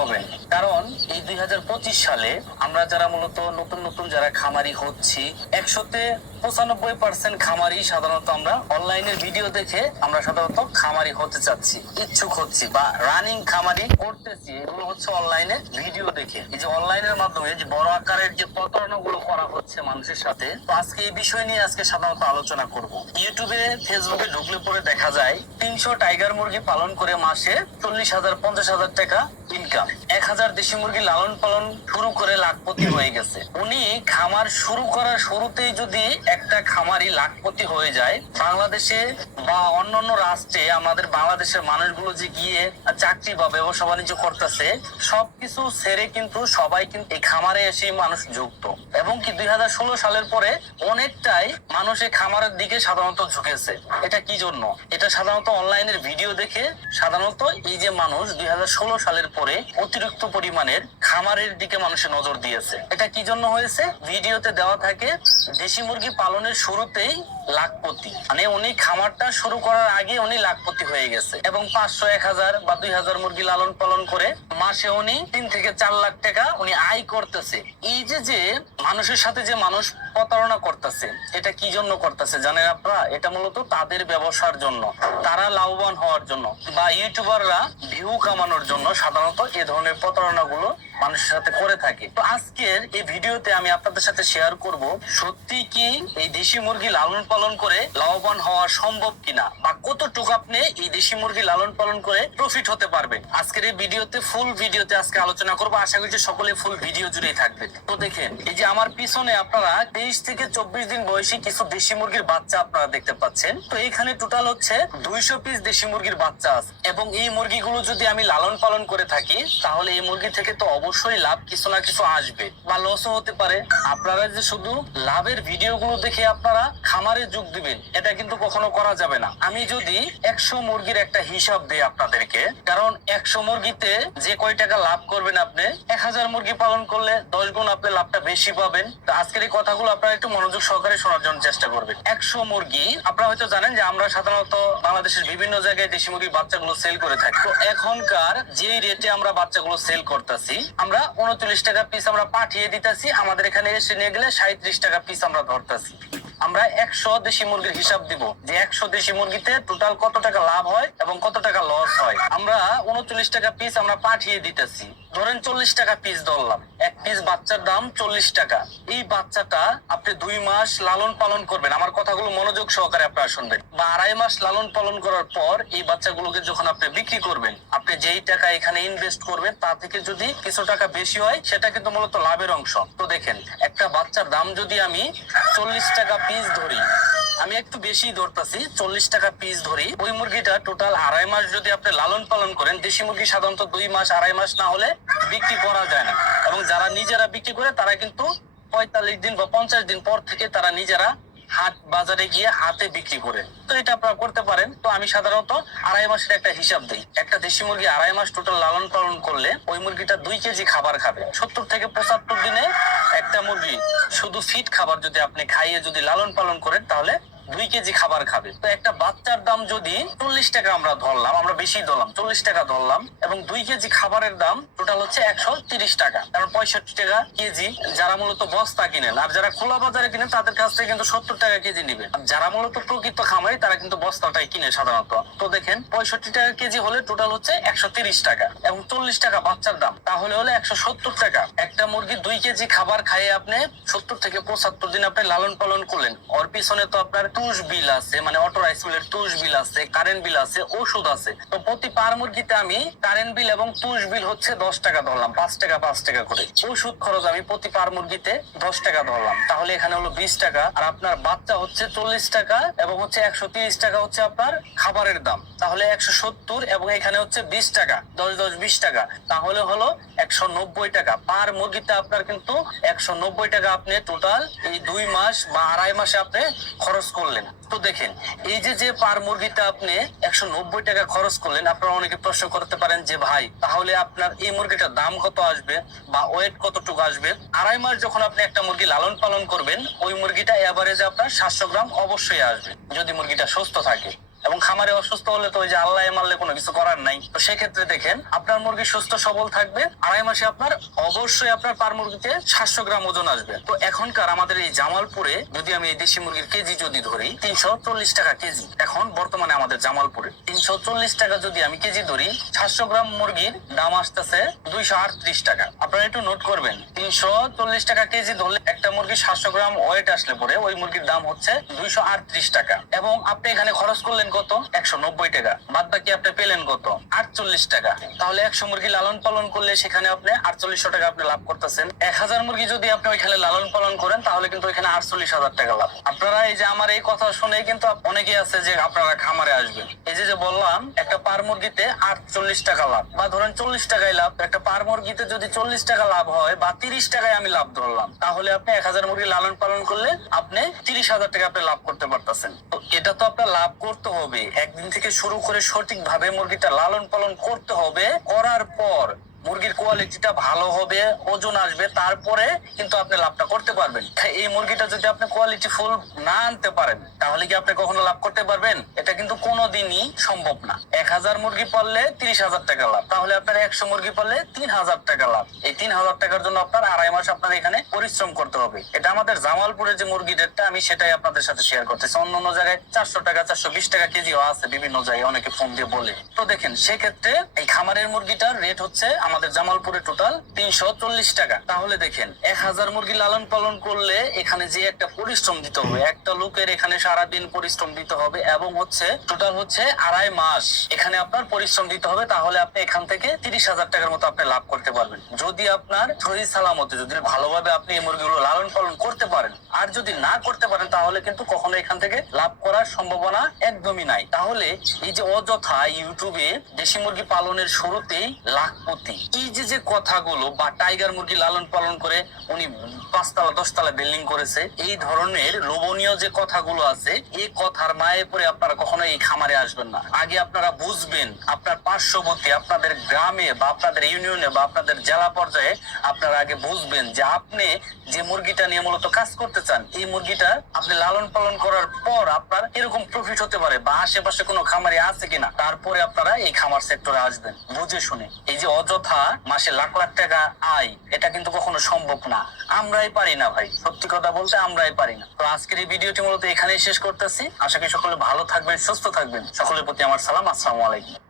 হবেন। কারণ এই 2025 সালে আমরা যারা মূলত নতুন নতুন যারা খামারি হচ্ছি, 100তে 95% খামারি সাধারণত আমরা অনলাইনের ভিডিও দেখে আমরা সাধারণত খামারি হতে চাচ্ছি, ইচ্ছুক হচ্ছি বা রানিং খামারি করতেছি। এগুলো হচ্ছে অনলাইনে ভিডিও দেখে। এই যে অনলাইনের মাধ্যমে যে বড় আকারের যে প্রতারণাগুলো করা হচ্ছে মানুষের সাথে, তো আজকে এই বিষয় নিয়ে আজকে সাধারণত আলোচনা করব। ইউটিউবে ফেসবুকে ঢুকলে পরে দেখা যায় 300 টাইগার মুরগি পালন করে মাসে 40,000 50,000 টাকা ইনকাম, 1000 দেশি মুরগি লালন পালন শুরু করে লাখপতি হয়ে গেছে। উনি খামার শুরু করার শুরুতেই যদি একটা খামারি লাখপতি হয়ে যায়, বাংলাদেশে বা অন্যান্য রাষ্ট্রে আমাদের বাংলাদেশের মানুষগুলো যে গিয়ে চাকরি বা ব্যবসা বাণিজ্য করতেছে, সবকিছু ছেড়ে কিন্তু সবাই কিন্তু এই খামারে এসে মানুষ যুক্ত। এবং কি 2016 সালের পরে অনেকটাই মানুষ এই খামারের দিকে সাধারণত ঝুঁকেছে। এটা কি জন্য? এটা সাধারণত অনলাইনের ভিডিও দেখে সাধারণত এই যে মানুষ 2016 সালের পরে অতিরিক্ত পরিমাণের খামারের দিকে মানুষের নজর দিয়েছে। এটা কি জন্য হয়েছে? ভিডিওতে দেওয়া থাকে দেশি মুরগি পালনের শুরুতেই লাখপতি, মানে উনি খামারটা শুরু করার আগে উনি লাখপতি হয়ে গেছে এবং 500 1000 বা 2000 মুরগি লালন পালন করে মাসে উনি 3 থেকে 4 লাখ টাকা উনি আয় করতেছে। এই যে মানুষের সাথে যে মানুষ প্রতারণা করতেছে, এটা কি জন্য করতেছে জানেন আপনারা? এটা মূলত তাদের ব্যবসার জন্য, তারা লাভবান হওয়ার জন্য বা ইউটিউবাররা ভিউ কামানোর জন্য সাধারণত এই ধরনের প্রতারণাগুলো মানুষের সাথে করে থাকে। তো আজকের এই ভিডিওতে আমি আপনাদের সাথে শেয়ার করব, সত্যি কি এই দেশি মুরগি লালন পালন করে লাভবান হওয়া সম্ভব কিনা, বা কতটুকু আপনি এই দেশি মুরগি লালন পালন করে প্রফিট হতে পারবেন। আজকের এই ভিডিওতে ফুল ভিডিওতে আজকে আলোচনা করব। আশা করি যে সকলে ফুল ভিডিও জুড়েই থাকবেন। তো দেখেন, এই যে আমার পিছনে আপনারা 23 থেকে 24 দিন বয়সী কিছু দেশি মুরগির বাচ্চা আপনারা দেখতে পাচ্ছেন। তো এখানে টোটাল হচ্ছে 200 পিস দেশি মুরগির বাচ্চা আছে এবং এই মুরগিগুলো যদি আমি লালন পালন করে থাকি, তাহলে এই মুরগি থেকে তো অবশ্যই লাভ কিছু না কিছু আসবে বা লসও হতে পারে। আপনারা যে শুধু লাভের ভিডিওগুলো দেখে আপনারা খামারে যোগ দিবেন, এটা কিন্তু কখনো করা যাবে না। আমি যদি 100 মুরগির একটা হিসাব দেই আপনাদেরকে, কারণ 100 মুরগিতে যে কয় টাকা লাভ করবেন আপনি, 1000 মুরগি পালন করলে 10 গুণ আপনি লাভটা বেশি পাবেন। তো আজকের এই কথাগুলো আপনারা একটু মনোযোগ সহকারে শোনার জন্য চেষ্টা করবেন। 100 মুরগি, আপনারা হয়তো জানেন যে আমরা সাধারণত বাংলাদেশের বিভিন্ন জায়গায় দেশি মুরগির বাচ্চাগুলো সেল করে থাকি। তো এখনকার যে রেটে আমরা বাচ্চাগুলো সেল করতেছি, আমরা 29 টাকা পিস আমরা পাঠিয়ে দিতেছি, আমাদের এখানে এসে নিয়ে গেলে 37 টাকা পিস আমরা ধরতেছি। আমরা 100 দেশি মুরগির হিসাব দিব যে 100 দেশি মুরগিতে টোটাল কত টাকা লাভ হয় এবং কত টাকা লস হয়। আমরা 39 টাকা পিস আমরা পাঠিয়ে দিতেছি, ধরেন 40 টাকা পিস ধরলাম। এক পিস বাচ্চার দাম 40 টাকা। এই বাচ্চাটা আপনি 2 মাস লালন পালন করবেন, আমার কথাগুলো মনোযোগ সহকারে আপনারা শুনবেন, বা 2.5 মাস লালন পালন করার পর এই বাচ্চাগুলোকে যখন আপনি বিক্রি করবেন, আপনি যেই টাকা এখানে ইনভেস্ট করবেন তার থেকে যদি কিছু টাকা বেশি হয়, সেটা কিন্তু মূলত লাভের অংশ। তো দেখেন, একটা বাচ্চার দাম যদি আমি 40 টাকা পিস ধরি, আমি একটু বেশি ধরতেছি, 40 টাকা পিস ধরি, ওই মুরগিটা টোটাল 2.5 মাস যদি আপনি লালন পালন করেন, দেশি মুরগি সাধারণত 2 মাস 2.5 মাস না হলে বিক্রি করা যায় না। এবং যারা নিজেরা বিক্রি করে তারা কিন্তু 45 দিন বা 50 দিন পর থেকে তারা নিজেরা হাট বাজারে গিয়ে হাতে বিক্রি করে। তো এটা আপনারা করতে পারেন। তো আমি সাধারণত 2.5 মাসের একটা হিসাব দিই। একটা দেশি মুরগি 2.5 মাস টোটাল লালন পালন করলে ওই মুরগিটা 2 কেজি খাবার খাবে। 70 থেকে 75 দিনে একটা মুরগি শুধু ফিড খাবার যদি আপনি খাইয়ে যদি লালন পালন করেন, তাহলে 2 কেজি খাবার খাবে। তো একটা বাচ্চার দাম যদি 40 টাকা আমরা ধরলাম, আমরা বেশি ধরলাম, 40 টাকা ধরলাম, এবং 2 কেজি খাবারের দাম টোটাল হচ্ছে 130 টাকা, কারণ 65 টাকা কেজি যারা মূলত বস্তা কিনেন, আর যারা খোলা বাজারে কিনেন তাদের কাছ থেকে কিন্তু 70 টাকা কেজি নিবে। যারা মূলত প্রকৃত খামারি তারা কিন্তু বস্তাটাই কিনে সাধারণত। তো দেখেন, 65 টাকা কেজি হলে টোটাল হচ্ছে 130 টাকা এবং 40 টাকা বাচ্চার দাম, তাহলে হলে 170 টাকা। একটা মুরগি 2 কেজি খাবার খাইয়ে আপনি 70 থেকে 75 দিন আপনি লালন পালন করলেন। ওর পিছনে তো আপনার তুষ বিল আছে, মানে অটো রাইস মিলের তুষ বিল আছে, কারেন্ট বিল আছে, ওষুধ আছে। তো প্রতি পার মুরগিতে আমি কারেন্ট বিল এবং তুষ বিল হচ্ছে 10 টাকা ধরলাম, 5 টাকা 5 টাকা করে। ওষুধ খরচ আমি প্রতি পার মুরগিতে 10 টাকা ধরলাম, তাহলে এখানে হলো 20 টাকা। আর আপনার বাচ্চা হচ্ছে 40 টাকা এবং হচ্ছে 130 টাকা হচ্ছে আপনার খাবারের দাম, তাহলে 170, এবং এখানে হচ্ছে 20 টাকা, 10 10 20 টাকা, তাহলে হলো 190 টাকা পার মুরগিতে। আপনার কিন্তু 190 টাকা আপনি টোটাল এই 2 মাস বা 2.5 মাসে আপনি খরচ করলেন। তো দেখেন, এই যে পার মুরগিতে আপনি 190 টাকা খরচ করলেন, আপনারা অনেকে প্রশ্ন করতে পারেন যে ভাই, তাহলে আপনার এই মুরগিটার দাম কত আসবে বা ওয়েট কতটুকু আসবে? 2.5 মাস যখন আপনি একটা মুরগি লালন পালন করবেন, ওই মুরগিটা এভারেজে আপনার 700 গ্রাম অবশ্যই আসবে যদি মুরগিটা সুস্থ থাকে। এবং খামারে অসুস্থ হলে তো ওই যে আল্লাহ মারলে কোনো কিছু করার নাই। তো সেক্ষেত্রে দেখেন আপনার মুরগি সুস্থ সবল থাকবে, 2.5 মাসে আপনার অবশ্যই আপনার পার মুরগিতে 700 গ্রাম ওজন আসবে। তো এখনকার আমাদের এই জামালপুরে যদি আমি এই দেশি মুরগির কেজি যদি ধরি 340 টাকা কেজি, এখন বর্তমানে আমাদের জামালপুরে 340 টাকা যদি আমি কেজি ধরি, 700 গ্রাম মুরগির দাম আসতেছে 238 টাকা। আপনারা একটু নোট করবেন, 340 টাকা কেজি ধরলে একটা মুরগি 700 গ্রাম ওয়েট আসলে পরে ওই মুরগির দাম হচ্ছে 238 টাকা। এবং আপনি এখানে খরচ করলেন কত? 190 টাকা। বাদ বাকি আপনি পেলেন কত? 48 টাকা। তাহলে 100 মুরগি লালন পালন করলে সেখানে আপনি 4800 টাকা আপনি লাভ করতেছেন। 1000 মুরগি যদি আপনি ওইখানে লালন পালন করেন তাহলে কিন্তু ওইখানে 48,000 টাকা লাভ। আপনারা এই যে আমার এই কথা শুনে কিন্তু অনেকে আছে যে আপনারা খামারে আসবেন, এই যে বললাম একটা পার মুরগিতে 48 টাকা লাভ, বা ধরেন 40 টাকায় লাভ। একটা পার মুরগিতে যদি 40 টাকা লাভ হয় বা 30 টাকায় আমি লাভ ধরলাম, তাহলে আপনি 1000 মুরগি লালন পালন করলে আপনি 30,000 টাকা আপনি লাভ করতে পারতেছেন। তো এটা তো আপনার লাভ করতে হবে, একদিন থেকে শুরু করে সঠিকভাবে মুরগিটা লালন পালন করতে হবে। করার পর মুরগির কোয়ালিটিটা ভালো হবে, ওজন আসবে, তারপরে কিন্তু আপনি লাভটা করতে পারবেন। এই মুরগিটা যদি আপনি কোয়ালিটি ফুল না আনতে পারেন তাহলে কি আপনি কখনো লাভ করতে পারবেন? এটা কিন্তু কোনোদিনই সম্ভব না। 1000 মুরগি পাললে 30,000 টাকা লাভ, তাহলে আপনার 100 মুরগি পাললে 3,000 টাকা লাভ। এই 3,000 টাকার জন্য আপনার 2.5 মাস আপনার এখানে পরিশ্রম করতে হবে। এটা আমাদের জামালপুরের যে মুরগি রেটটা আমি সেটাই আপনাদের সাথে শেয়ার করতেছি। অন্য জায়গায় 400 টাকা 420 টাকা কেজিও আছে, বিভিন্ন জায়গায় অনেকে ফোন দিয়ে বলে। তো দেখেন সেক্ষেত্রে এই খামারের মুরগিটার রেট হচ্ছে আমাদের জামালপুরে টোটাল 340 টাকা। তাহলে দেখেন 1000 মুরগি লালন পালন করলে এখানে যে একটা পরিশ্রম দিতে হবে, একটা লোকের এখানে সারাদিন পরিশ্রম দিতে হবে, এবং হচ্ছে টোটাল হচ্ছে 2.5 মাস এখানে আপনার পরিশ্রম দিতে হবে। তাহলে আপনি এখান থেকে 30,000 টাকার মতো আপনি লাভ করতে পারবেন, যদি আপনার সহি সালামতে যদি ভালোভাবে আপনি এই মুরগিগুলো লালন পালন করতে পারেন। আর যদি না করতে পারেন তাহলে কিন্তু কখনো এখান থেকে লাভ করার সম্ভাবনা একদমই নাই। তাহলে এই যে অযথা ইউটিউবে দেশি মুরগি পালনের শুরুতেই লাখপতি, এই যে কথাগুলো, বা টাইগার মুরগি লালন পালন করে উনি 5 তলা 10 তলা বিল্ডিং করেছে, এই ধরনের লোভনীয় যে কথাগুলো আছে, এই কথার মায়ে পড়ে আপনারা কখনো এই খামারে আসবেন না। আগে আপনারা বুঝবেন আপনার পার্শ্ববর্তী আপনাদের গ্রামে বা আপনাদের ইউনিয়নে বা আপনাদের জেলা পর্যায়ে আপনারা আগে বুঝবেন যে আপনি যে মুরগিটা নিয়ে মূলত কাজ করতে চান, এই মুরগিটা আপনি লালন পালন করার পর আপনার এরকম প্রফিট হতে পারে বা আশেপাশে কোনো খামারে আছে কিনা, তারপরে আপনারা এই খামার সেক্টরে আসবেন বুঝে শুনে। এই যে অযথা মাসে লাখ লাখ টাকা আয়, এটা কিন্তু কখনো সম্ভব না। আমরাই পারি না ভাই, সত্যি কথা বলতে আমরাই পারি না। তো আজকের এই ভিডিওটি মূলত এখানেই শেষ করতেছি। আশা করি সকলে ভালো থাকবেন, সুস্থ থাকবেন। সকলের প্রতি আমার সালাম, আসসালামু আলাইকুম।